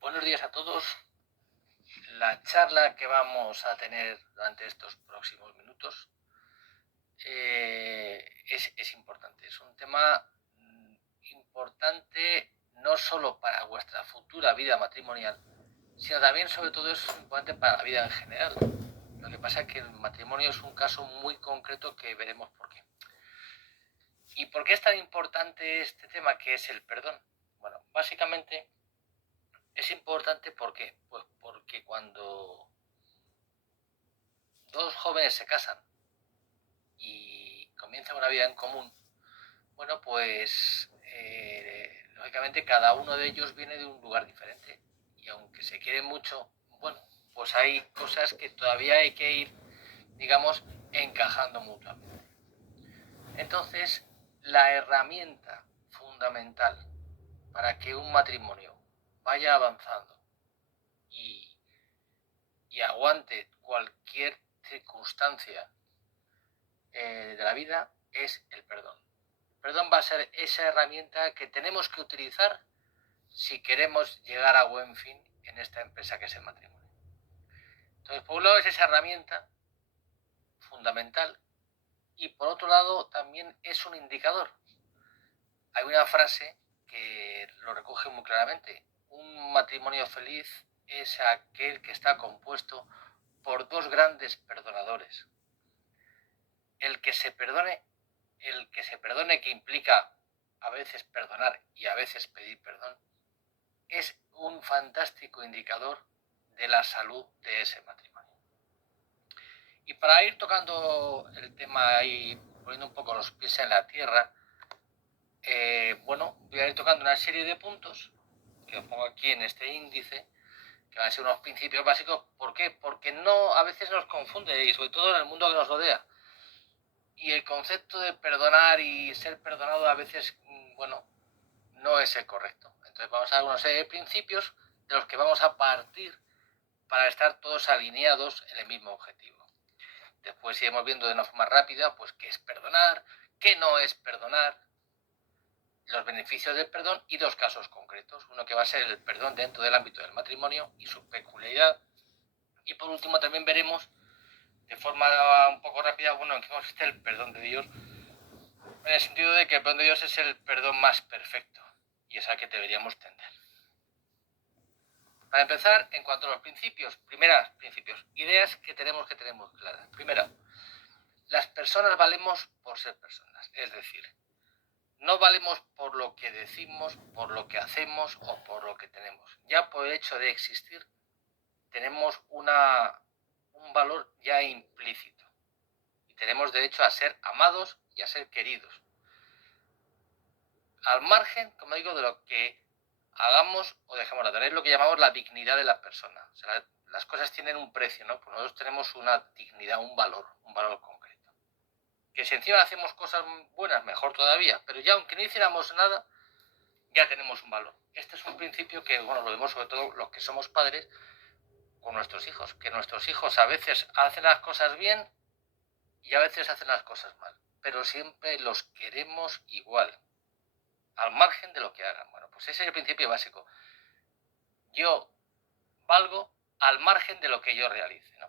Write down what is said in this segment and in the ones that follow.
Buenos días a todos. La charla que vamos a tener durante estos próximos minutos es importante. Es un tema importante no solo para vuestra futura vida matrimonial, sino también, sobre todo, es importante para la vida en general. Lo que pasa es que el matrimonio es un caso muy concreto que veremos por qué. ¿Y por qué es tan importante este tema que es el perdón? Bueno, básicamente es importante porque cuando dos jóvenes se casan y comienzan una vida en común, bueno, pues lógicamente cada uno de ellos viene de un lugar diferente y aunque se quieren mucho, bueno, pues hay cosas que todavía hay que ir, digamos, encajando mutuamente. Entonces, la herramienta fundamental para que un matrimonio vaya avanzando y aguante cualquier circunstancia de la vida es el perdón. El perdón va a ser esa herramienta que tenemos que utilizar si queremos llegar a buen fin en esta empresa que es el matrimonio. Entonces, por un lado es esa herramienta fundamental y por otro lado también es un indicador. Hay una frase que lo recoge muy claramente. Un matrimonio feliz es aquel que está compuesto por dos grandes perdonadores. El que se perdone, que implica a veces perdonar y a veces pedir perdón, es un fantástico indicador de la salud de ese matrimonio. Y para ir tocando el tema y poniendo un poco los pies en la tierra, voy a ir tocando una serie de puntos que os pongo aquí en este índice, que van a ser unos principios básicos. ¿Por qué? Porque a veces nos confunde, y sobre todo en el mundo que nos rodea. Y el concepto de perdonar y ser perdonado a veces, no es el correcto. Entonces vamos a dar unos principios de los que vamos a partir para estar todos alineados en el mismo objetivo. Después iremos viendo de una forma rápida, pues qué es perdonar, qué no es perdonar, los beneficios del perdón y dos casos concretos. Uno que va a ser el perdón dentro del ámbito del matrimonio y su peculiaridad. Y por último también veremos de forma un poco rápida, en qué consiste el perdón de Dios, en el sentido de que el perdón de Dios es el perdón más perfecto y es al que deberíamos tender. Para empezar, en cuanto a los principios, ideas que tenemos que tener muy claras. Primera, las personas valemos por ser personas, es decir, no valemos por lo que decimos, por lo que hacemos o por lo que tenemos. Ya por el hecho de existir, tenemos un valor ya implícito y tenemos derecho a ser amados y a ser queridos. Al margen, como digo, de lo que hagamos o dejemos de hacer, es lo que llamamos la dignidad de la persona. O sea, las cosas tienen un precio, ¿no? Pues nosotros tenemos una dignidad, un valor concreto. Que si encima hacemos cosas buenas, mejor todavía, pero ya aunque no hiciéramos nada, ya tenemos un valor. Este es un principio que, lo vemos sobre todo los que somos padres con nuestros hijos, que nuestros hijos a veces hacen las cosas bien y a veces hacen las cosas mal, pero siempre los queremos igual, al margen de lo que hagan. Bueno, pues ese es el principio básico. Yo valgo al margen de lo que yo realice, ¿no?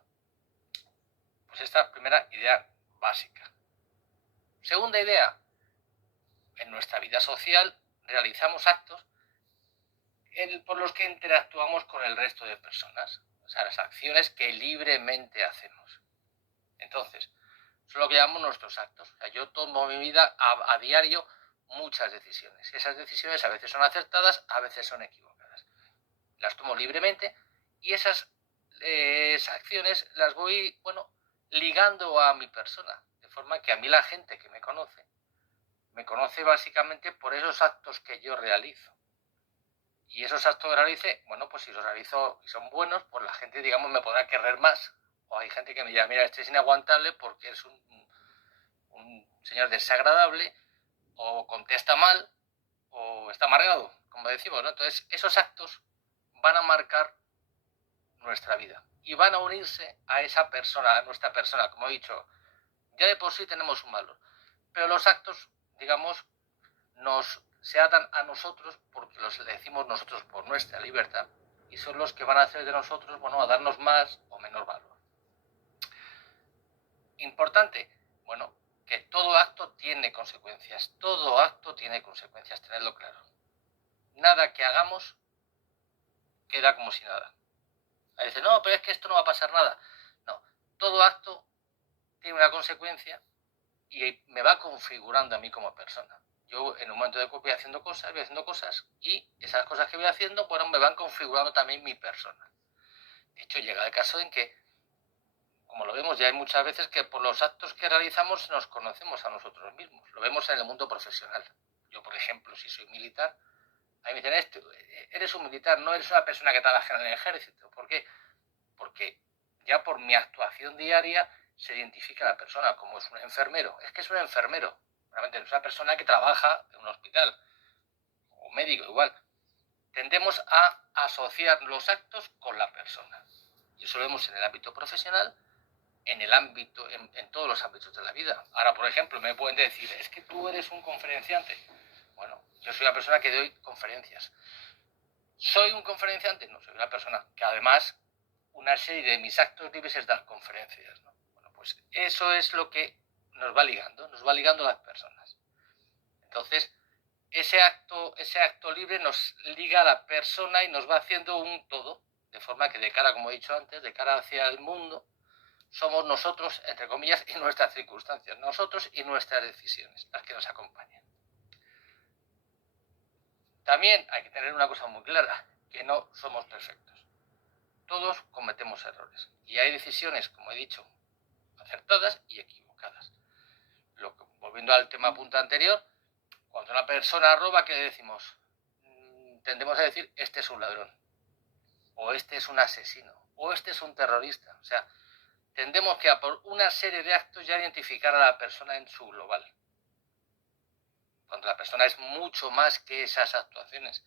Pues esta primera idea básica. Segunda idea, en nuestra vida social realizamos actos por los que interactuamos con el resto de personas. O sea, las acciones que libremente hacemos. Entonces, eso es lo que llamamos nuestros actos. O sea, yo tomo mi vida a diario muchas decisiones. Esas decisiones a veces son acertadas, a veces son equivocadas. Las tomo libremente y esas acciones las voy, ligando a mi persona. De forma que a mí la gente que me conoce básicamente por esos actos que yo realizo. Y esos actos que realice, pues si los realizo y son buenos, pues la gente, digamos, me podrá querer más. O hay gente que me dirá, mira, este es inaguantable porque es un señor desagradable, o contesta mal, o está amargado, como decimos, ¿no? Entonces, esos actos van a marcar nuestra vida y van a unirse a esa persona, a nuestra persona, como he dicho. Ya de por sí tenemos un valor, pero los actos, digamos, se atan a nosotros porque los decimos nosotros por nuestra libertad y son los que van a hacer de nosotros, bueno, a darnos más o menos valor. Importante, bueno, que todo acto tiene consecuencias, tenedlo claro. Nada que hagamos queda como si nada. Ahí dice, no, pero es que esto no va a pasar nada. No, todo acto tiene una consecuencia y me va configurando a mí como persona. Yo en un momento de voy haciendo cosas y esas cosas que voy haciendo, bueno, me van configurando también mi persona. De hecho, llega el caso en que, como lo vemos, ya hay muchas veces que por los actos que realizamos nos conocemos a nosotros mismos. Lo vemos en el mundo profesional. Yo, por ejemplo, si soy militar, ahí me dicen, eres un militar, no eres una persona que trabaja en el ejército. ¿Por qué? Porque ya por mi actuación diaria se identifica a la persona como es un enfermero. Es que es un enfermero, realmente es una persona que trabaja en un hospital, o un médico igual. Tendemos a asociar los actos con la persona. Y eso lo vemos en el ámbito profesional, en todos los ámbitos de la vida. Ahora, por ejemplo, me pueden decir, es que tú eres un conferenciante. Bueno, yo soy una persona que doy conferencias. ¿Soy un conferenciante? No, soy una persona que además una serie de mis actos libres es dar conferencias, ¿no? Bueno, pues eso es lo que nos va ligando a las personas. Entonces, ese acto libre nos liga a la persona y nos va haciendo un todo, de forma que de cara, como he dicho antes, de cara hacia el mundo, somos nosotros, entre comillas, y nuestras circunstancias, nosotros y nuestras decisiones, las que nos acompañan. También hay que tener una cosa muy clara, que no somos perfectos. Todos cometemos errores y hay decisiones, como he dicho, acertadas y equivocadas. Volviendo al tema punto anterior, cuando una persona roba, ¿qué le decimos? Tendemos a decir, este es un ladrón, o este es un asesino, o este es un terrorista. O sea, tendemos que por una serie de actos ya identificar a la persona en su global. Cuando la persona es mucho más que esas actuaciones.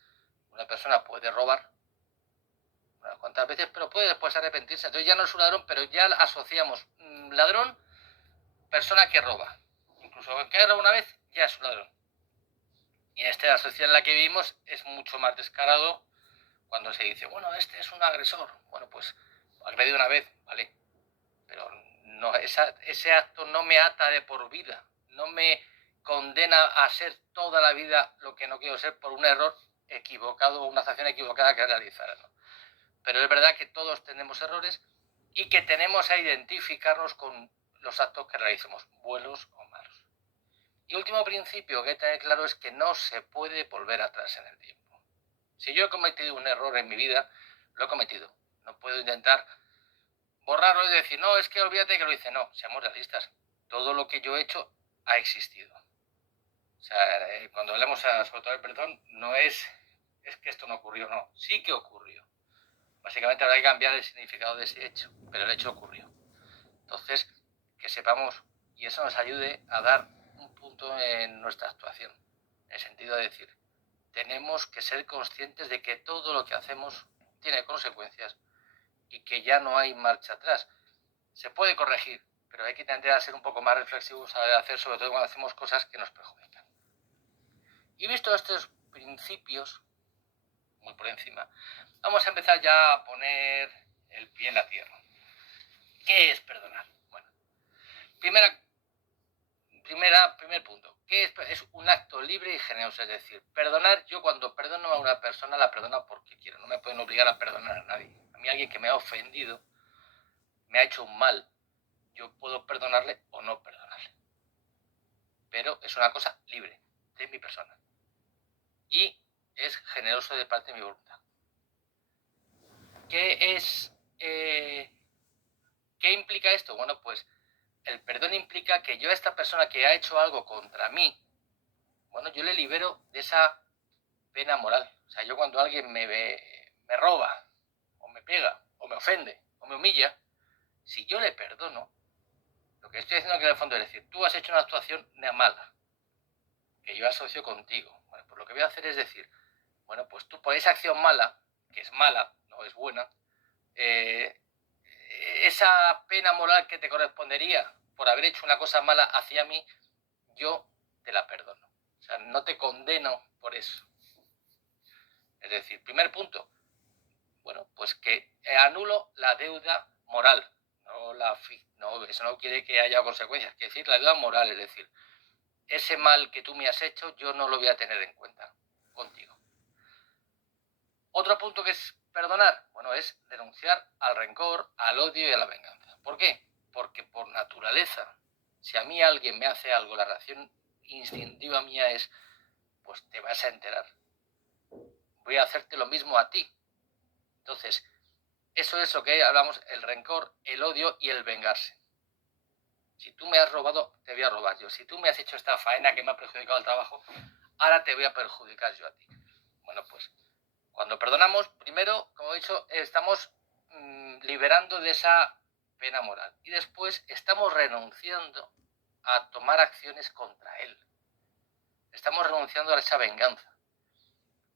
Una persona puede robar unas cuantas veces, pero puede después arrepentirse. Entonces ya no es un ladrón, pero ya asociamos ladrón, persona que roba. Incluso que roba una vez, ya es un ladrón. Y en esta sociedad en la que vivimos es mucho más descarado cuando se dice, bueno, este es un agresor. Bueno, pues agredió una vez, vale. Pero no, ese acto no me ata de por vida. No me condena a ser toda la vida lo que no quiero ser por un error equivocado o una acción equivocada que realizara, ¿no? Pero es verdad que todos tenemos errores y que tenemos a identificarnos con los actos que realicemos, buenos o malos. Y último principio que hay que tener claro es que no se puede volver atrás en el tiempo. Si yo he cometido un error en mi vida, lo he cometido. No puedo intentar borrarlo y decir, no, es que olvídate que lo hice. No, seamos realistas. Todo lo que yo he hecho ha existido. O sea, cuando hablamos sobre todo el perdón, no es que esto no ocurrió, no. Sí que ocurrió. Básicamente habrá que cambiar el significado de ese hecho, pero el hecho ocurrió. Entonces, que sepamos y eso nos ayude a dar un punto en nuestra actuación. En el sentido de decir, tenemos que ser conscientes de que todo lo que hacemos tiene consecuencias y que ya no hay marcha atrás. Se puede corregir, pero hay que intentar a ser un poco más reflexivos a hacer, sobre todo cuando hacemos cosas que nos perjudican. Y visto estos principios, muy por encima, vamos a empezar ya a poner el pie en la tierra. ¿Qué es perdonar? Bueno, primer punto. ¿Qué es? Es un acto libre y generoso. Es decir, perdonar, yo cuando perdono a una persona la perdono porque quiero. No me pueden obligar a perdonar a nadie. A mí alguien que me ha ofendido, me ha hecho un mal, yo puedo perdonarle o no perdonarle. Pero es una cosa libre de mi persona. Y es generoso de parte de mi voluntad. ¿Qué implica esto? Bueno, pues el perdón implica que yo a esta persona que ha hecho algo contra mí, bueno, yo le libero de esa pena moral. O sea, yo cuando alguien me roba, o me pega, o me ofende, o me humilla, si yo le perdono, lo que estoy haciendo aquí en el fondo es decir, tú has hecho una actuación mala, que yo asocio contigo. Bueno, pues lo que voy a hacer es decir, bueno, pues tú por esa acción mala, que es mala, no es buena, esa pena moral que te correspondería por haber hecho una cosa mala hacia mí, yo te la perdono. O sea, no te condeno por eso. Es decir, primer punto, Bueno, pues que anulo la deuda moral. No, eso no quiere que haya consecuencias. Quiere decir la deuda moral, es decir, ese mal que tú me has hecho yo no lo voy a tener en cuenta contigo. Otro punto que es perdonar, bueno, es denunciar al rencor, al odio y a la venganza. ¿Por qué? Porque por naturaleza, si a mí alguien me hace algo, la reacción instintiva mía es, pues te vas a enterar. Voy a hacerte lo mismo a ti. Entonces, eso es lo que hablamos, el rencor, el odio y el vengarse. Si tú me has robado, te voy a robar yo. Si tú me has hecho esta faena que me ha perjudicado el trabajo, ahora te voy a perjudicar yo a ti. Bueno, pues cuando perdonamos, primero, como he dicho, estamos liberando de esa pena moral. Y después estamos renunciando a tomar acciones contra él. Estamos renunciando a esa venganza.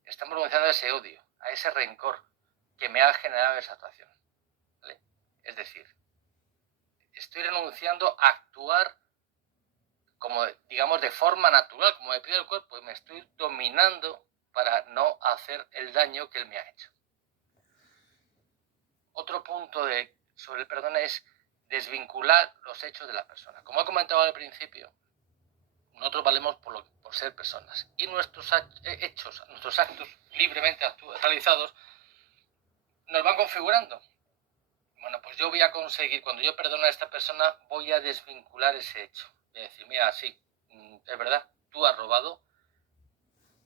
Estamos renunciando a ese odio, a ese rencor que me ha generado esa actuación. ¿Vale? Es decir, estoy renunciando a actuar como, digamos, de forma natural, como me pide el cuerpo, y me estoy dominando para no hacer el daño que él me ha hecho. Otro punto sobre el perdón es desvincular los hechos de la persona. Como he comentado al principio, nosotros valemos por ser personas y nuestros hechos, nuestros actos libremente realizados nos van configurando. Bueno, pues yo voy a conseguir, cuando yo perdono a esta persona, voy a desvincular ese hecho. Voy a decir, mira, sí, es verdad, tú has robado,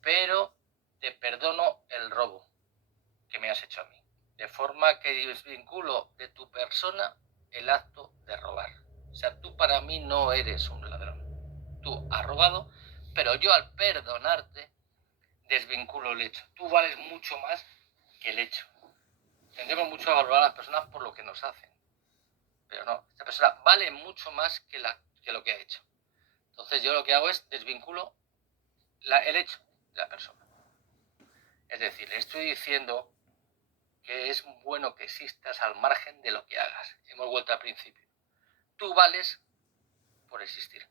pero te perdono el robo que me has hecho a mí. De forma que desvinculo de tu persona el acto de robar. O sea, tú para mí no eres un ladrón. Tú has robado, pero yo al perdonarte desvinculo el hecho. Tú vales mucho más que el hecho. Tendemos mucho a valorar a las personas por lo que nos hacen. Pero no, esta persona vale mucho más que lo que ha hecho. Entonces yo lo que hago es desvinculo el hecho de la persona. Es decir, le estoy diciendo que es bueno que existas al margen de lo que hagas. Hemos vuelto al principio. Tú vales por existir.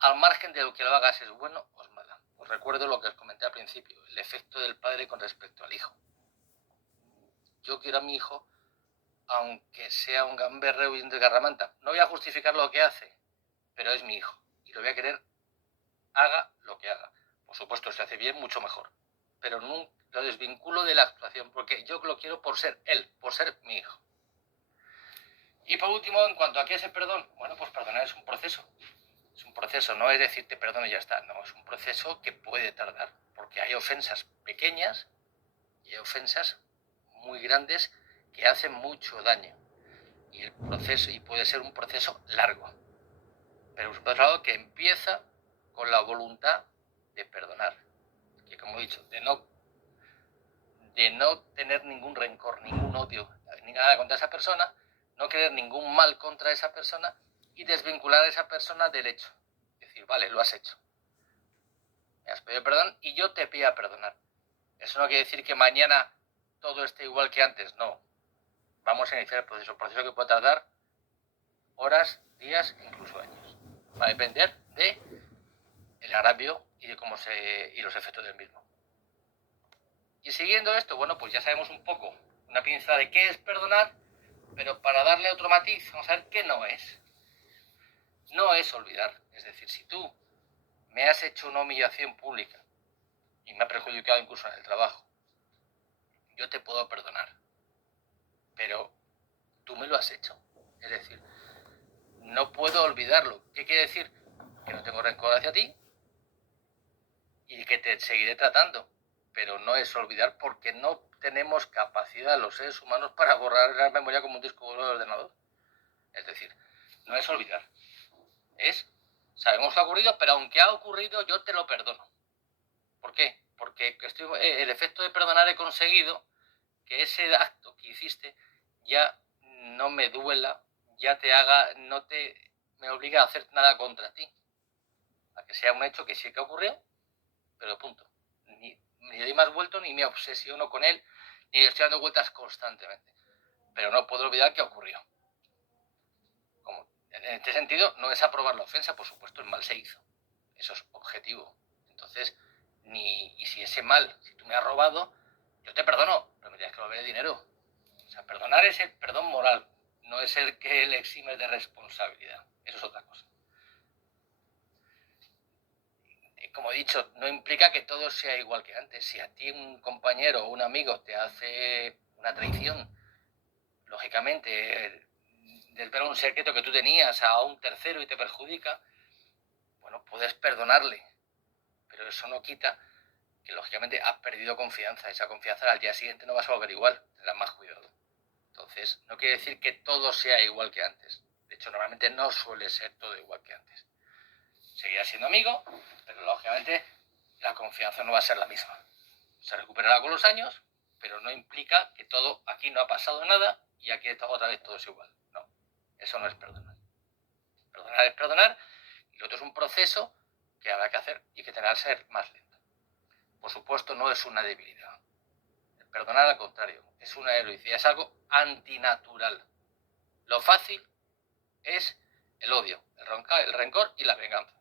Al margen de lo que lo hagas es bueno o es mala. Os recuerdo lo que os comenté al principio, el efecto del padre con respecto al hijo. Yo quiero a mi hijo, aunque sea un gamberre o un desgarramanta. No voy a justificar lo que hace, pero es mi hijo. Y lo voy a querer, haga lo que haga. Por supuesto, si hace bien, mucho mejor. Pero no lo desvinculo de la actuación, porque yo lo quiero por ser él, por ser mi hijo. Y por último, en cuanto a qué es el perdón, bueno, pues perdonar es un proceso. Es un proceso, no es decir te perdono y ya está. No, es un proceso que puede tardar, porque hay ofensas pequeñas y hay ofensas muy grandes que hacen mucho daño. Y el proceso, y puede ser un proceso largo. Pero es un proceso largo que empieza con la voluntad de perdonar. Que como he dicho, de no tener ningún rencor, ningún odio, ni nada contra esa persona, no querer ningún mal contra esa persona y desvincular a esa persona del hecho. Es decir, vale, lo has hecho. Me has pedido perdón y yo te pido perdonar. Eso no quiere decir que mañana todo esté igual que antes, no. Vamos a iniciar el proceso que puede tardar horas, días, incluso años. Va a depender de el agravio y de y los efectos del mismo. Y siguiendo esto, bueno, pues ya sabemos un poco, una pinza de qué es perdonar, pero para darle otro matiz, vamos a ver qué no es. No es olvidar. Es decir, si tú me has hecho una humillación pública y me ha perjudicado incluso en el trabajo, yo te puedo perdonar, pero tú me lo has hecho. Es decir, no puedo olvidarlo. ¿Qué quiere decir? Que no tengo rencor hacia ti y que te seguiré tratando, pero no es olvidar porque no tenemos capacidad los seres humanos para borrar la memoria como un disco duro de ordenador. Es decir, no es olvidar. Sabemos que ha ocurrido, pero aunque ha ocurrido, yo te lo perdono. ¿Por qué? Porque el efecto de perdonar he conseguido que ese acto que hiciste ya no me duela, ya no me obliga a hacer nada contra ti. A que sea un hecho que sí que ocurrió, pero punto. Ni doy más vuelto, ni me obsesiono con él, ni le estoy dando vueltas constantemente. Pero no puedo olvidar que ocurrió. En este sentido, no es aprobar la ofensa, por supuesto, el mal se hizo. Eso es objetivo. Entonces, y si ese mal, si tú me has robado, yo te perdono, pero me tienes que volver el dinero. sea, perdonar es el perdón moral, no es el que le exime de responsabilidad. Eso es otra cosa. Como he dicho, no implica que todo sea igual que antes. Si a ti un compañero o un amigo te hace una traición, lógicamente, desvela un secreto que tú tenías a un tercero y te perjudica, bueno, puedes perdonarle, pero eso no quita que lógicamente has perdido confianza. Esa confianza al día siguiente no vas a volver igual, tendrás más cuidado. Entonces, no quiere decir que todo sea igual que antes. De hecho, normalmente no suele ser todo igual que antes. Seguirás siendo amigo, pero lógicamente la confianza no va a ser la misma. Se recuperará con los años, pero no implica que todo, aquí no ha pasado nada y aquí otra vez todo es igual. No, eso no es perdonar. Perdonar es perdonar y lo otro es un proceso que habrá que hacer y que tendrá que ser más lento. Por supuesto, no es una debilidad. El perdonar, al contrario, es una heroicidad, es algo antinatural. Lo fácil es el odio, el rencor y la venganza.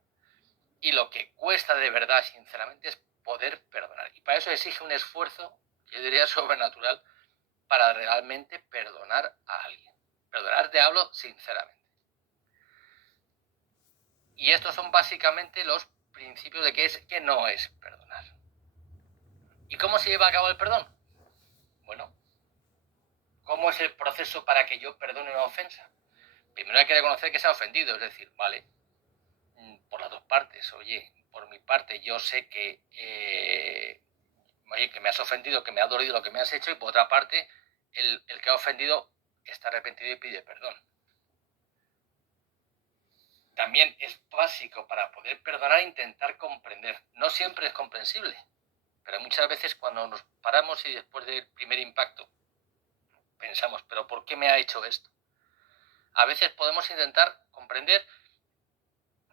Y lo que cuesta de verdad, sinceramente, es poder perdonar. Y para eso exige un esfuerzo, yo diría sobrenatural, para realmente perdonar a alguien. Perdonar, te hablo sinceramente. Y estos son básicamente los principios de qué es, qué no es perdonar. ¿Y cómo se lleva a cabo el perdón? Bueno, ¿cómo es el proceso para que yo perdone una ofensa? Primero hay que reconocer que se ha ofendido, es decir, vale, por las dos partes, oye, por mi parte yo sé que me has ofendido, que me ha dolido lo que me has hecho, y por otra parte, el que ha ofendido está arrepentido y pide perdón. También es básico para poder perdonar intentar comprender. No siempre es comprensible, pero muchas veces cuando nos paramos y después del primer impacto pensamos, ¿pero por qué me ha hecho esto? A veces podemos intentar comprender,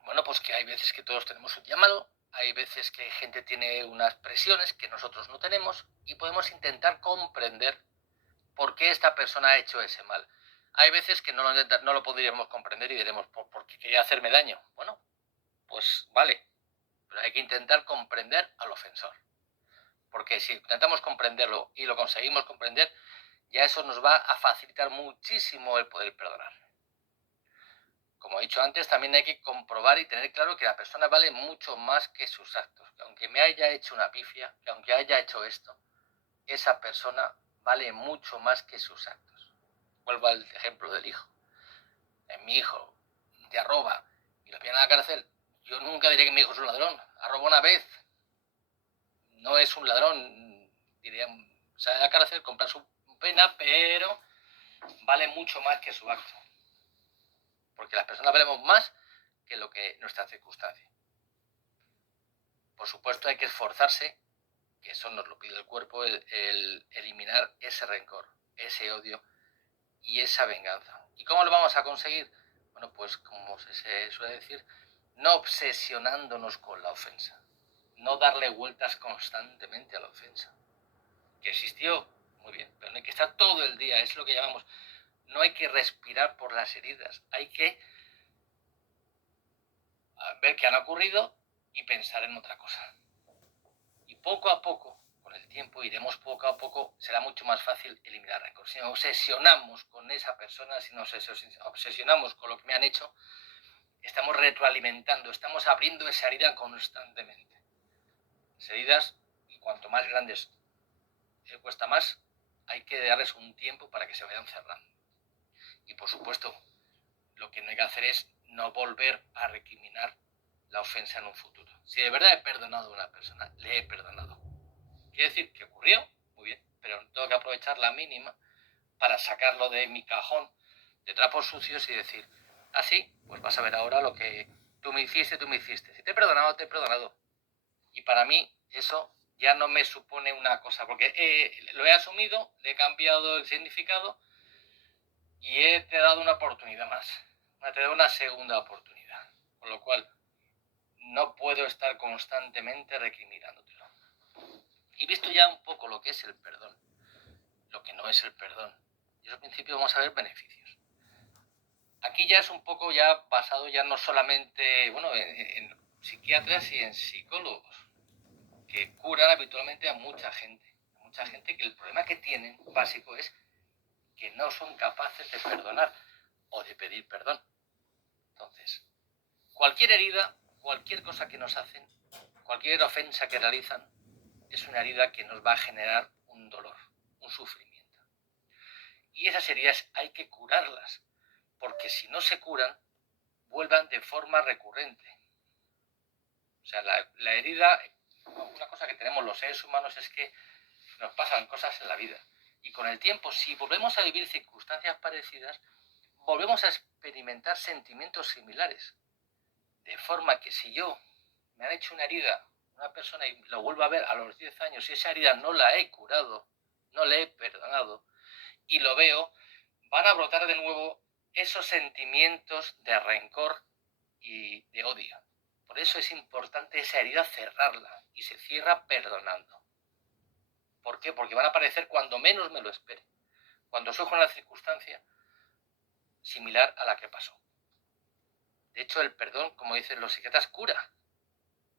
bueno, pues que hay veces que todos tenemos un llamado, hay veces que gente tiene unas presiones que nosotros no tenemos y podemos intentar comprender por qué esta persona ha hecho ese mal. Hay veces que no lo podríamos comprender y diremos, ¿por qué quería hacerme daño? Bueno, pues vale, pero hay que intentar comprender al ofensor. Porque si intentamos comprenderlo y lo conseguimos comprender, ya eso nos va a facilitar muchísimo el poder perdonar. Como he dicho antes, también hay que comprobar y tener claro que la persona vale mucho más que sus actos. Que aunque me haya hecho una pifia, que aunque haya hecho esto, esa persona vale mucho más que sus actos. Vuelvo al ejemplo del hijo. Mi hijo te roba y lo pillan a la cárcel, yo nunca diré que mi hijo es un ladrón. Ha robado una vez, no es un ladrón, diría, sale de la cárcel, compra su pena, pero vale mucho más que su acto. Porque las personas valemos más que lo que nuestra circunstancia. Por supuesto hay que esforzarse, que eso nos lo pide el cuerpo, el eliminar ese rencor, ese odio y esa venganza. ¿Y cómo lo vamos a conseguir? Bueno, pues como se suele decir, no obsesionándonos con la ofensa, no darle vueltas constantemente a la ofensa. Que existió, muy bien, pero no hay que estar todo el día, es lo que llamamos, no hay que respirar por las heridas, hay que ver qué han ocurrido y pensar en otra cosa. Y poco a poco, con el tiempo, iremos poco a poco, será mucho más fácil eliminar rencor. Si nos obsesionamos con esa persona, si nos obsesionamos con lo que me han hecho, estamos retroalimentando, estamos abriendo esa herida constantemente. Las heridas, y cuanto más grandes cuesta más, hay que darles un tiempo para que se vayan cerrando. Y por supuesto, lo que no hay que hacer es no volver a recriminar la ofensa en un futuro. Si de verdad he perdonado a una persona, le he perdonado. Quiere decir que ocurrió, muy bien, pero tengo que aprovechar la mínima para sacarlo de mi cajón de trapos sucios y decir, así, pues vas a ver ahora lo que tú me hiciste. Si te he perdonado, te he perdonado. Y para mí eso ya no me supone una cosa, porque lo he asumido, le he cambiado el significado y te he dado una oportunidad más. Te he dado una segunda oportunidad. Con lo cual, no puedo estar constantemente recriminándotelo. Y visto ya un poco lo que es el perdón, lo que no es el perdón, y al principio vamos a ver beneficios. Aquí ya es un poco ya basado ya no solamente, bueno, en psiquiatras y en psicólogos, que curan habitualmente a mucha gente que el problema que tienen básico es que no son capaces de perdonar o de pedir perdón. Entonces, cualquier herida, cualquier cosa que nos hacen, cualquier ofensa que realizan, es una herida que nos va a generar un dolor, un sufrimiento. Y esas heridas hay que curarlas, porque si no se curan, vuelvan de forma recurrente. O sea, la herida, una cosa que tenemos los seres humanos es que nos pasan cosas en la vida. Y con el tiempo, si volvemos a vivir circunstancias parecidas, volvemos a experimentar sentimientos similares. De forma que si yo me han hecho una herida, una persona, y lo vuelvo a ver a los 10 años, y esa herida no la he curado, no le he perdonado, y lo veo, van a brotar de nuevo esos sentimientos de rencor y de odio. Por eso es importante esa herida cerrarla, y se cierra perdonando. ¿Por qué? Porque van a aparecer cuando menos me lo espere, cuando surja una circunstancia similar a la que pasó. De hecho, el perdón, como dicen los psiquiatras, cura.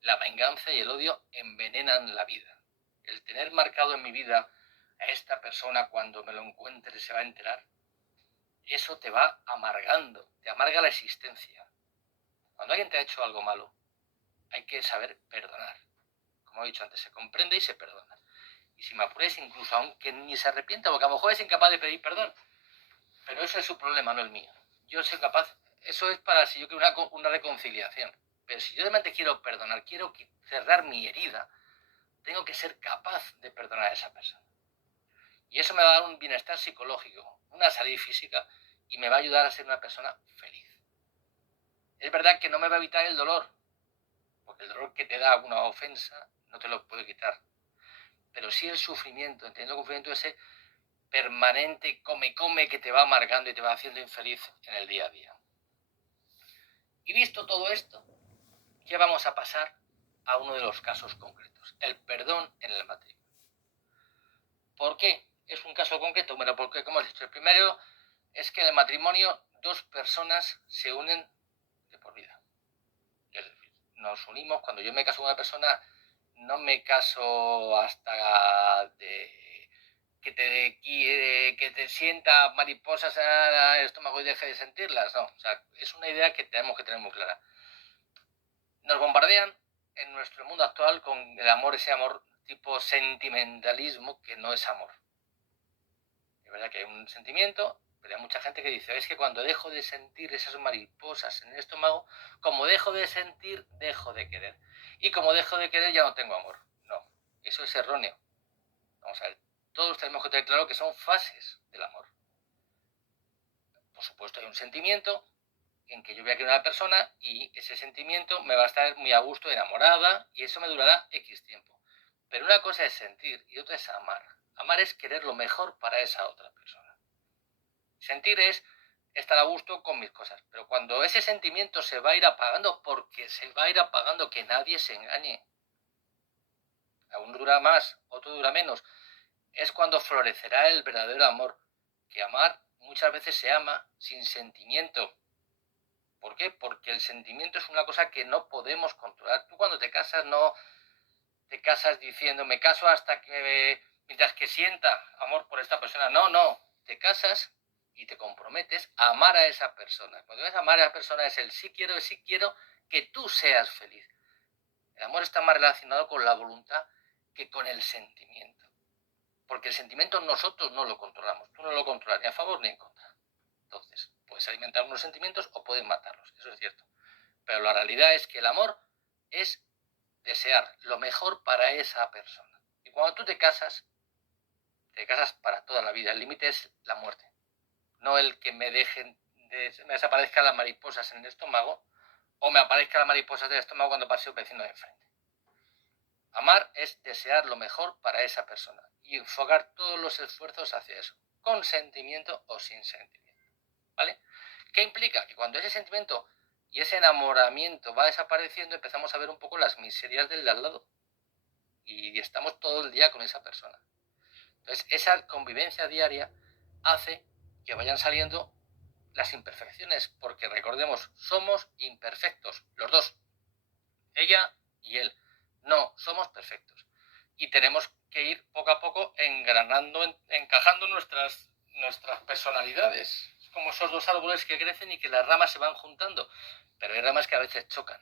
La venganza y el odio envenenan la vida. El tener marcado en mi vida a esta persona, cuando me lo encuentre se va a enterar, eso te va amargando, te amarga la existencia. Cuando alguien te ha hecho algo malo, hay que saber perdonar. Como he dicho antes, se comprende y se perdona. Y si me apuráis, incluso aunque ni se arrepienta, porque a lo mejor es incapaz de pedir perdón, pero eso es su problema, no el mío. Yo soy capaz, eso es para si yo quiero una reconciliación. Pero si yo realmente quiero perdonar, quiero cerrar mi herida, tengo que ser capaz de perdonar a esa persona. Y eso me va a dar un bienestar psicológico, una salud física, y me va a ayudar a ser una persona feliz. Es verdad que no me va a evitar el dolor, porque el dolor que te da una ofensa no te lo puede quitar. Pero sí el sufrimiento, entendiendo el sufrimiento ese permanente come que te va amargando y te va haciendo infeliz en el día a día. Y visto todo esto, ya vamos a pasar a uno de los casos concretos, el perdón en el matrimonio. ¿Por qué es un caso concreto? Bueno, porque como he dicho, el primero es que en el matrimonio dos personas se unen de por vida. Es decir, nos unimos, cuando yo me caso con una persona, no me caso hasta que te sienta mariposas en el estómago y deje de sentirlas. No, o sea, es una idea que tenemos que tener muy clara. Nos bombardean en nuestro mundo actual con el amor, ese amor tipo sentimentalismo que no es amor. Es verdad que hay un sentimiento, pero hay mucha gente que dice, es que cuando dejo de sentir esas mariposas en el estómago, como dejo de sentir, dejo de querer. Y como dejo de querer, ya no tengo amor. No, eso es erróneo. Vamos a ver, todos tenemos que tener claro que son fases del amor. Por supuesto, hay un sentimiento en que yo voy a querer a una persona y ese sentimiento me va a estar muy a gusto, enamorada, y eso me durará X tiempo. Pero una cosa es sentir y otra es amar. Amar es querer lo mejor para esa otra persona. Sentir es estar a gusto con mis cosas. Pero cuando ese sentimiento se va a ir apagando, porque se va a ir apagando, que nadie se engañe. Uno dura más, otro dura menos. Es cuando florecerá el verdadero amor. Que amar muchas veces se ama sin sentimiento. ¿Por qué? Porque el sentimiento es una cosa que no podemos controlar. Tú cuando te casas no te casas diciendo me caso hasta que mientras que sienta amor por esta persona. No. Te casas y te comprometes a amar a esa persona. Cuando ves amar a esa persona es el sí quiero que tú seas feliz. El amor está más relacionado con la voluntad que con el sentimiento. Porque el sentimiento nosotros no lo controlamos. Tú no lo controlas ni a favor ni en contra. Entonces, puedes alimentar unos sentimientos o puedes matarlos. Eso es cierto. Pero la realidad es que el amor es desear lo mejor para esa persona. Y cuando tú te casas para toda la vida. El límite es la muerte. No el que me desaparezcan las mariposas en el estómago o me aparezcan las mariposas del estómago cuando pase un vecino de enfrente. Amar es desear lo mejor para esa persona y enfocar todos los esfuerzos hacia eso, con sentimiento o sin sentimiento. ¿Vale? ¿Qué implica? Que cuando ese sentimiento y ese enamoramiento va desapareciendo, empezamos a ver un poco las miserias del de al lado. Y estamos todo el día con esa persona. Entonces, esa convivencia diaria hace que vayan saliendo las imperfecciones, porque recordemos, somos imperfectos, los dos, ella y él. No, somos perfectos. Y tenemos que ir poco a poco engranando, encajando nuestras nuestras personalidades. Es como esos dos árboles que crecen y que las ramas se van juntando, pero hay ramas que a veces chocan.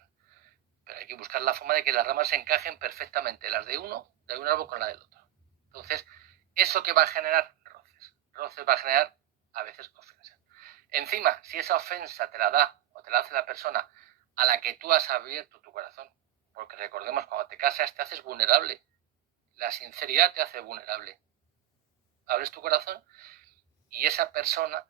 Pero hay que buscar la forma de que las ramas se encajen perfectamente, las de un árbol con la del otro. Entonces, ¿eso qué va a generar? Roces. Roces va a generar a veces ofensas. Encima, si esa ofensa te la da o te la hace la persona a la que tú has abierto tu corazón, porque recordemos, cuando te casas te haces vulnerable. La sinceridad te hace vulnerable. Abres tu corazón y esa persona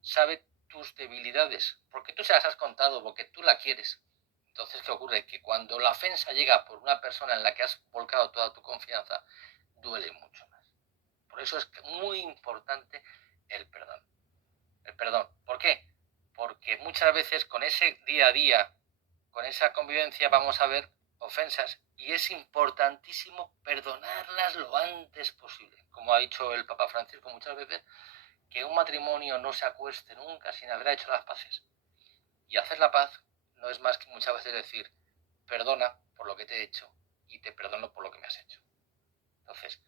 sabe tus debilidades, porque tú se las has contado, porque tú la quieres. Entonces, ¿qué ocurre? Que cuando la ofensa llega por una persona en la que has volcado toda tu confianza, duele mucho más. Por eso es muy importante el perdón. El perdón. ¿Por qué? Porque muchas veces con ese día a día, con esa convivencia, vamos a ver ofensas y es importantísimo perdonarlas lo antes posible. Como ha dicho el Papa Francisco muchas veces, que un matrimonio no se acueste nunca sin haber hecho las paces. Y hacer la paz no es más que muchas veces decir, perdona por lo que te he hecho y te perdono por lo que me has hecho. Entonces,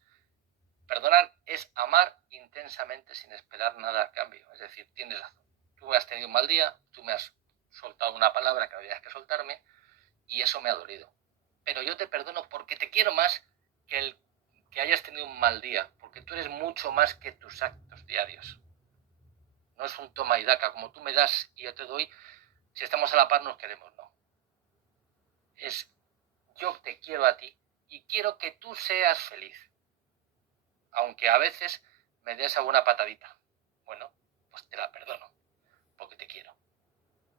perdonar es amar intensamente sin esperar nada a cambio. Es decir, tienes razón. Tú has tenido un mal día, tú me has soltado una palabra que habías que soltarme y eso me ha dolido. Pero yo te perdono porque te quiero más que hayas tenido un mal día, porque tú eres mucho más que tus actos diarios. No es un toma y daca, como tú me das y yo te doy, si estamos a la par nos queremos, no. Es yo te quiero a ti y quiero que tú seas feliz. Aunque a veces me des alguna patadita. Bueno, pues te la perdono, porque te quiero.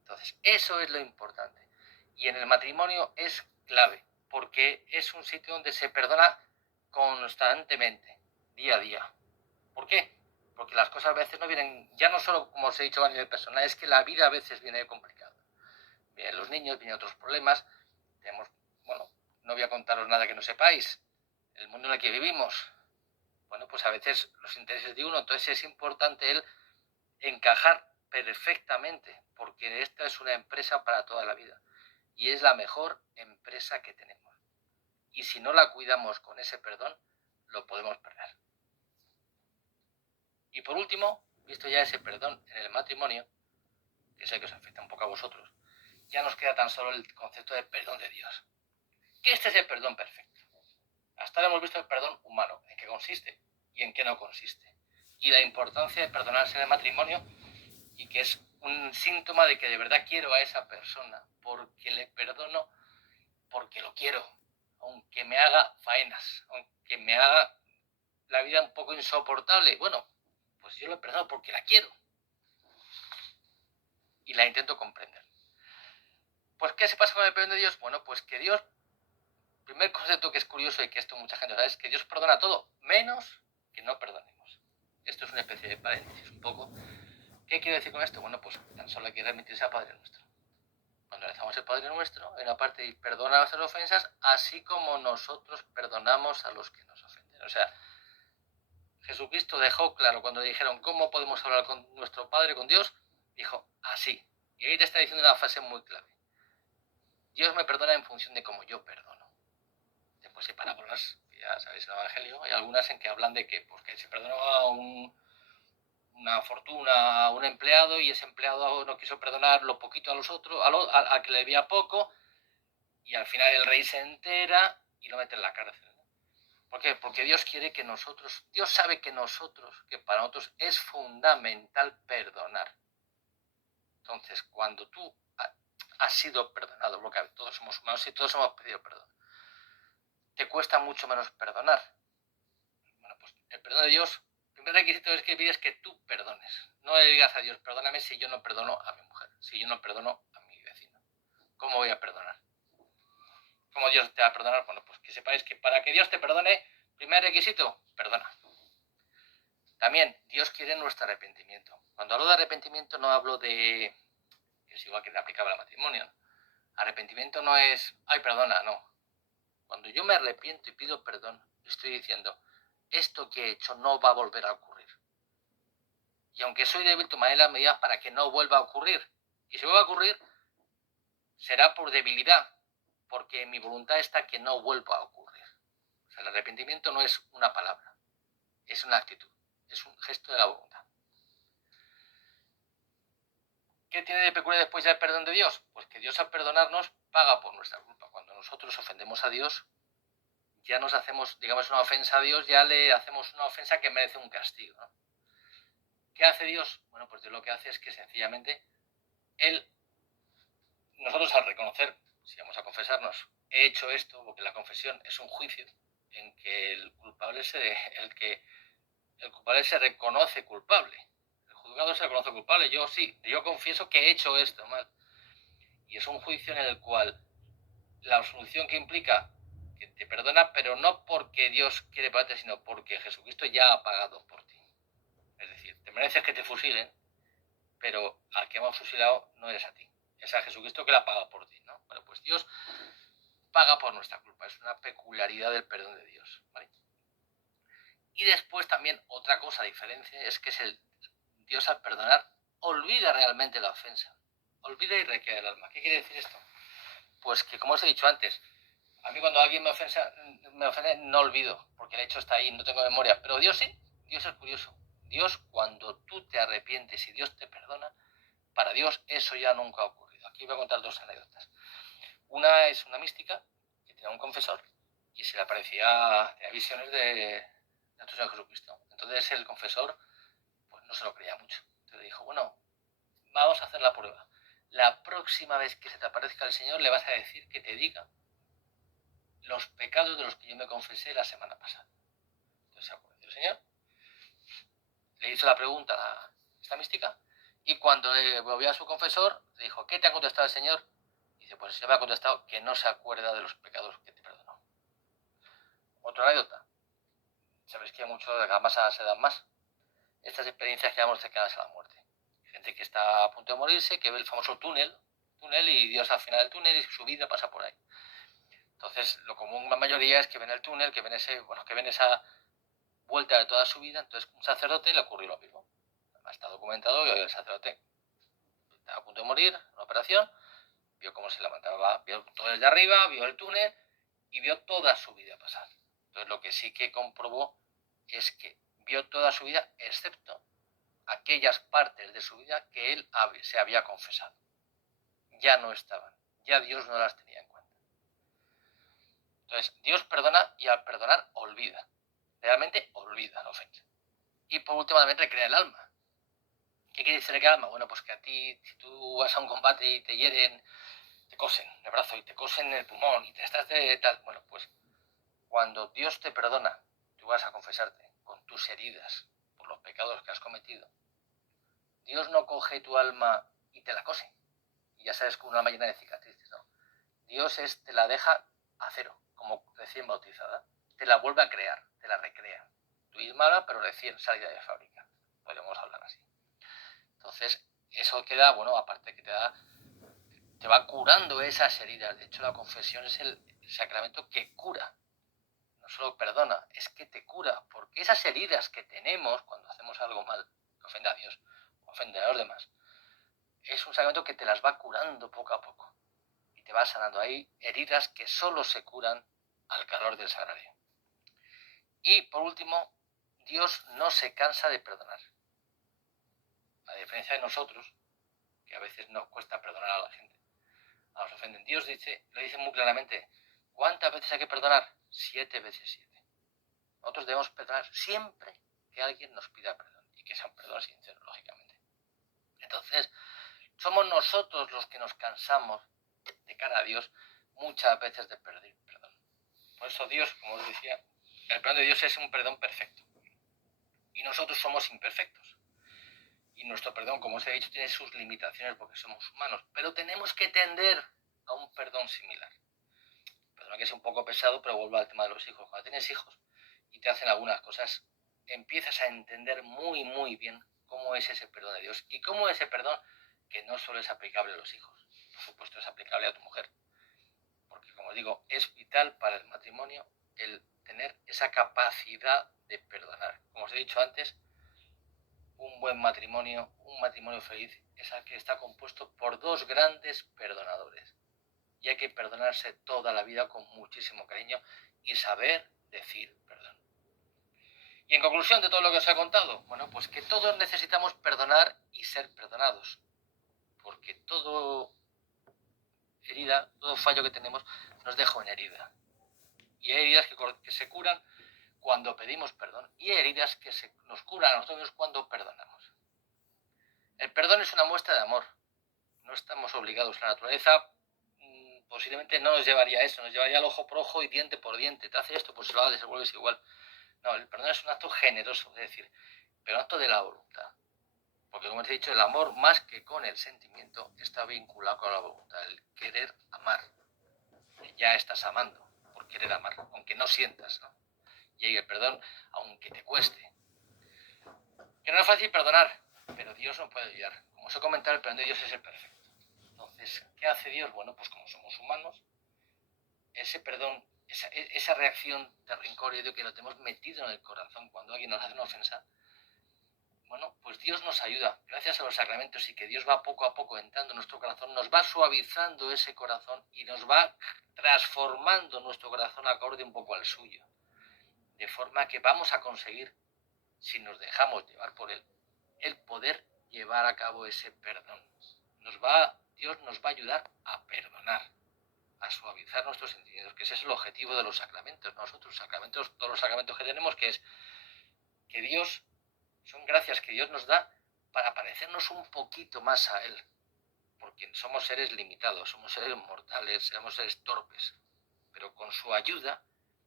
Entonces, eso es lo importante. Y en el matrimonio es clave, porque es un sitio donde se perdona constantemente, día a día. ¿Por qué? Porque las cosas a veces no vienen, ya no solo como os he dicho a nivel personal, es que la vida a veces viene complicada. Vienen los niños, vienen otros problemas, tenemos, bueno, no voy a contaros nada que no sepáis, el mundo en el que vivimos, bueno, pues a veces los intereses de uno, entonces es importante el encajar perfectamente, porque esta es una empresa para toda la vida y es la mejor empresa que tenemos. Y si no la cuidamos con ese perdón, lo podemos perder. Y por último, visto ya ese perdón en el matrimonio, que sé que os afecta un poco a vosotros, ya nos queda tan solo el concepto de perdón de Dios. Que este es el perdón perfecto. Hasta ahora hemos visto el perdón humano, en qué consiste y en qué no consiste. Y la importancia de perdonarse en el matrimonio y que es un síntoma de que de verdad quiero a esa persona, porque le perdono, porque lo quiero, aunque me haga faenas, aunque me haga la vida un poco insoportable. Bueno, pues yo lo perdono porque la quiero y la intento comprender. Pues, ¿qué se pasa con el perdón de Dios? Bueno, pues que Dios, primer concepto que es curioso y que esto mucha gente sabe, es que Dios perdona todo, menos que no perdonemos. Esto es una especie de paréntesis un poco. ¿Qué quiero decir con esto? Bueno, pues tan solo hay que remitirse a Padre Nuestro. Cuando rezamos el Padre Nuestro, en la parte de perdona nuestras ofensas, así como nosotros perdonamos a los que nos ofenden. O sea, Jesucristo dejó claro cuando dijeron cómo podemos hablar con nuestro Padre, con Dios, dijo así. Y ahí te está diciendo una frase muy clave. Dios me perdona en función de cómo yo perdono. Después hay parábolas, ya sabéis el Evangelio, hay algunas en que hablan de que, pues, que se perdonó a una fortuna a un empleado y ese empleado no quiso perdonar lo poquito a los otros, a que le debía poco, y al final el rey se entera y lo mete en la cárcel. ¿Por qué? Porque Dios quiere que nosotros, Dios sabe que que para nosotros es fundamental perdonar. Entonces, cuando tú has sido perdonado, porque todos somos humanos y todos hemos pedido perdón, te cuesta mucho menos perdonar. Bueno, pues el perdón de Dios, el primer requisito es que pides que tú perdones. No le digas a Dios, perdóname si yo no perdono a mi mujer, si yo no perdono a mi vecino. ¿Cómo voy a perdonar? ¿Cómo Dios te va a perdonar? Bueno, pues que sepáis que para que Dios te perdone, primer requisito, perdona. También Dios quiere nuestro arrepentimiento. Cuando hablo de arrepentimiento no hablo de, que es igual que le aplicaba al matrimonio. Arrepentimiento no es, ay, perdona, no. Cuando yo me arrepiento y pido perdón, estoy diciendo, esto que he hecho no va a volver a ocurrir. Y aunque soy débil, tomaré las medidas para que no vuelva a ocurrir. Y si vuelve a ocurrir, será por debilidad, porque mi voluntad está que no vuelva a ocurrir. O sea, el arrepentimiento no es una palabra, es una actitud. es un gesto de la voluntad. ¿Qué tiene de peculiar después ya el perdón de Dios? Pues que Dios al perdonarnos paga por nuestra culpa. Cuando nosotros ofendemos a Dios, ya nos hacemos, digamos, una ofensa a Dios, ya le hacemos una ofensa que merece un castigo, ¿no? ¿Qué hace Dios? Bueno, pues Dios lo que hace es que sencillamente nosotros al reconocer, si vamos a confesarnos, he hecho esto, porque la confesión es un juicio en que el culpable se reconoce culpable. El juzgado se reconoce culpable. Yo confieso que he hecho esto mal. Y es un juicio en el cual la absolución que implica que te perdona, pero no porque Dios quiere pagarte, sino porque Jesucristo ya ha pagado por ti. Es decir, te mereces que te fusilen, pero al que hemos fusilado no eres a ti. Es a Jesucristo que la paga por ti, ¿no? Bueno, pues Dios paga por nuestra culpa. Es una peculiaridad del perdón de Dios, ¿vale? Y después también otra cosa diferente es que Dios al perdonar olvida realmente la ofensa. Olvida y recrea el alma. ¿Qué quiere decir esto? Pues que, como os he dicho antes, a mí cuando alguien me ofende no olvido, porque el hecho está ahí, no tengo memoria. Pero Dios sí, Dios es curioso. Dios, cuando tú te arrepientes y Dios te perdona, para Dios eso ya nunca ha ocurrido. Aquí voy a contar dos anécdotas. Una es una mística que tenía un confesor y se le aparecía visiones de nuestro Señor Jesucristo. Entonces el confesor pues no se lo creía mucho. Entonces le dijo, bueno, vamos a hacer la prueba. La próxima vez que se te aparezca el Señor le vas a decir que te diga los pecados de los que yo me confesé la semana pasada. Entonces se apareció el Señor, le hizo la pregunta a esta mística y cuando volvió a su confesor le dijo, ¿qué te ha contestado el Señor? Y dice, pues el Señor me ha contestado que no se acuerda de los pecados que te perdonó. Otra anécdota. Sabéis que mucho de las masas se dan más. Estas experiencias que damos cercanas a la muerte. Gente que está a punto de morirse, que ve el famoso túnel y Dios al final del túnel y su vida pasa por ahí. Entonces, lo común, la mayoría, es que ven el túnel, que ven esa vuelta de toda su vida. Entonces, un sacerdote le ocurrió lo mismo. Además, está documentado que el sacerdote estaba a punto de morir, una operación, vio cómo se levantaba, vio todo desde arriba, vio el túnel y vio toda su vida pasar. Entonces, lo que sí que comprobó es que vio toda su vida, excepto aquellas partes de su vida que él se había confesado. Ya no estaban, ya Dios no las tenía en cuenta. Entonces, Dios perdona y al perdonar olvida. Realmente olvida la ofensa. Y por último, también recrea el alma. ¿Qué quiere decir recrear el alma? Bueno, pues que a ti, si tú vas a un combate y te hieren, te cosen el brazo y te cosen el pulmón y te estás de tal. Bueno, pues cuando Dios te perdona, tú vas a confesarte con tus heridas por los pecados que has cometido. Dios no coge tu alma y te la cose. Y ya sabes, con una alma llena de cicatrices, ¿no? Dios te la deja a cero, como recién bautizada. Te la vuelve a crear, te la recrea. Tu mala, pero recién salida de fábrica. Podríamos hablar así. Entonces, eso queda, bueno, aparte que te va curando esas heridas. De hecho, la confesión es el sacramento que cura. No solo perdona, es que te cura. Porque esas heridas que tenemos cuando hacemos algo mal, que ofende a Dios, ofende a los demás, es un sacramento que te las va curando poco a poco. Y te va sanando. Hay heridas que solo se curan al calor del sagrario. Y, por último, Dios no se cansa de perdonar. A diferencia de nosotros, que a veces nos cuesta perdonar a la gente, a los ofenden. Dios lo dice muy claramente. ¿Cuántas veces hay que perdonar? 7 veces 7. Nosotros debemos perdonar siempre que alguien nos pida perdón. Y que sea un perdón sincero, lógicamente. Entonces, somos nosotros los que nos cansamos de cara a Dios muchas veces de pedir perdón. Por eso Dios, como os decía, el perdón de Dios es un perdón perfecto. Y nosotros somos imperfectos. Y nuestro perdón, como os he dicho, tiene sus limitaciones porque somos humanos. Pero tenemos que tender a un perdón similar. Perdón que es un poco pesado, pero vuelvo al tema de los hijos. Cuando tienes hijos y te hacen algunas cosas, empiezas a entender muy, muy bien cómo es ese perdón de Dios. Y cómo ese perdón, que no solo es aplicable a los hijos, por supuesto es aplicable a tu mujer. Porque, como os digo, es vital para el matrimonio el tener esa capacidad de perdonar. Como os he dicho antes, un buen matrimonio, un matrimonio feliz, es aquel que está compuesto por dos grandes perdonadores. Y hay que perdonarse toda la vida con muchísimo cariño y saber decir perdón. Y en conclusión de todo lo que os he contado, bueno, pues que todos necesitamos perdonar y ser perdonados. Porque todo herida, todo fallo que tenemos nos deja una herida. Y hay heridas que se curan cuando pedimos perdón. Y hay heridas que nos curan a nosotros cuando perdonamos. El perdón es una muestra de amor. No estamos obligados. La naturaleza posiblemente no nos llevaría a eso. Nos llevaría al ojo por ojo y diente por diente. Te hace esto, pues se lo haces, se vuelves igual. No, el perdón es un acto generoso, es decir, pero un acto de la voluntad. Porque como os he dicho, el amor más que con el sentimiento está vinculado con la voluntad. El querer amar. Ya estás amando por querer amar, aunque no sientas, ¿no? Y el perdón, aunque te cueste. Que no es fácil perdonar, pero Dios nos puede ayudar. Como os he comentado, el perdón de Dios es el perfecto. Entonces, ¿qué hace Dios? Bueno, pues como somos humanos, ese perdón, esa reacción de rencor y odio que lo tenemos metido en el corazón cuando alguien nos hace una ofensa, bueno, pues Dios nos ayuda, gracias a los sacramentos, y que Dios va poco a poco entrando en nuestro corazón, nos va suavizando ese corazón y nos va transformando nuestro corazón acorde un poco al suyo. De forma que vamos a conseguir, si nos dejamos llevar por él, el poder llevar a cabo ese perdón. Dios nos va a ayudar a perdonar, a suavizar nuestros sentimientos, que ese es el objetivo de los sacramentos. Nosotros, sacramentos, todos los sacramentos que tenemos, que es que Dios, son gracias que Dios nos da para parecernos un poquito más a Él, porque somos seres limitados, somos seres mortales, somos seres torpes, pero con su ayuda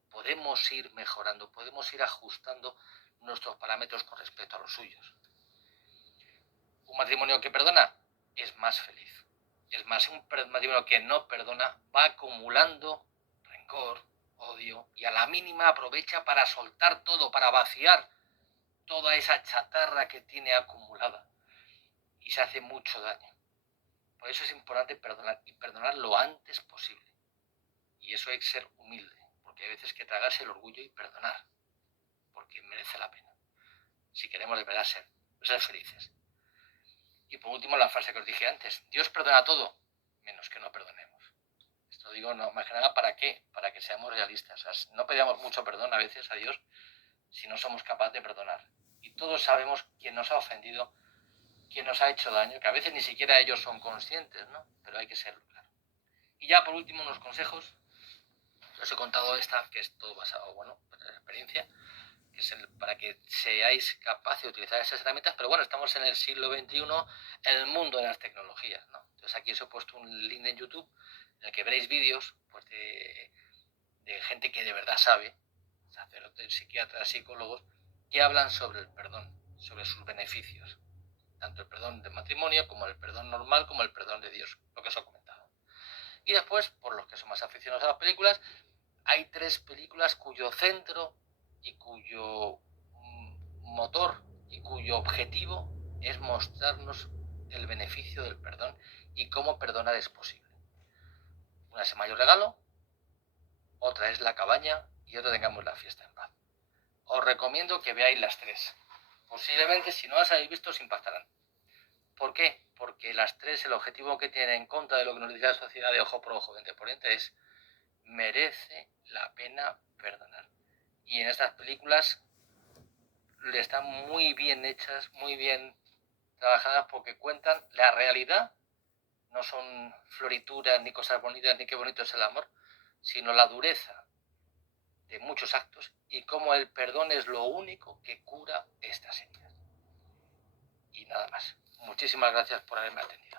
podemos ir mejorando, podemos ir ajustando nuestros parámetros con respecto a los suyos. Un matrimonio que perdona es más feliz. Es más, un matrimonio que no perdona va acumulando rencor, odio, y a la mínima aprovecha para soltar todo, para vaciar toda esa chatarra que tiene acumulada. Y se hace mucho daño. Por eso es importante perdonar, y perdonar lo antes posible. Y eso hay que ser humilde, porque hay veces que tragarse el orgullo y perdonar, porque merece la pena. Si queremos de verdad ser felices. Y por último, la frase que os dije antes: Dios perdona todo, menos que no perdonemos. Esto digo, no, más que nada, ¿para qué? Para que seamos realistas. O sea, no pedamos mucho perdón a veces a Dios si no somos capaces de perdonar. Y todos sabemos quién nos ha ofendido, quién nos ha hecho daño, que a veces ni siquiera ellos son conscientes, ¿no? Pero hay que serlo, claro. Y ya por último, unos consejos. Os he contado esta, que es todo basado, bueno, en la experiencia, que es para que seáis capaces de utilizar esas herramientas, pero bueno, estamos en el siglo XXI, en el mundo de las tecnologías, ¿no? Entonces aquí os he puesto un link en YouTube en el que veréis vídeos, pues, de gente que de verdad sabe, sacerdotes, psiquiatras, psicólogos, que hablan sobre el perdón, sobre sus beneficios, tanto el perdón de matrimonio como el perdón normal, como el perdón de Dios, lo que os he comentado. Y después, por los que son más aficionados a las películas, hay 3 películas cuyo centro y cuyo motor y cuyo objetivo es mostrarnos el beneficio del perdón y cómo perdonar es posible. Una es El mayor regalo, otra es La cabaña y otra Tengamos la fiesta en paz. Os recomiendo que veáis las 3. Posiblemente, si no las habéis visto, os impactarán. ¿Por qué? Porque las 3, el objetivo que tienen en contra de lo que nos dice la sociedad de ojo por ojo, diente por diente, es: merece la pena perdonar. Y en estas películas están muy bien hechas, muy bien trabajadas, porque cuentan la realidad. No son florituras, ni cosas bonitas, ni qué bonito es el amor, sino la dureza de muchos actos y cómo el perdón es lo único que cura estas heridas. Y nada más. Muchísimas gracias por haberme atendido.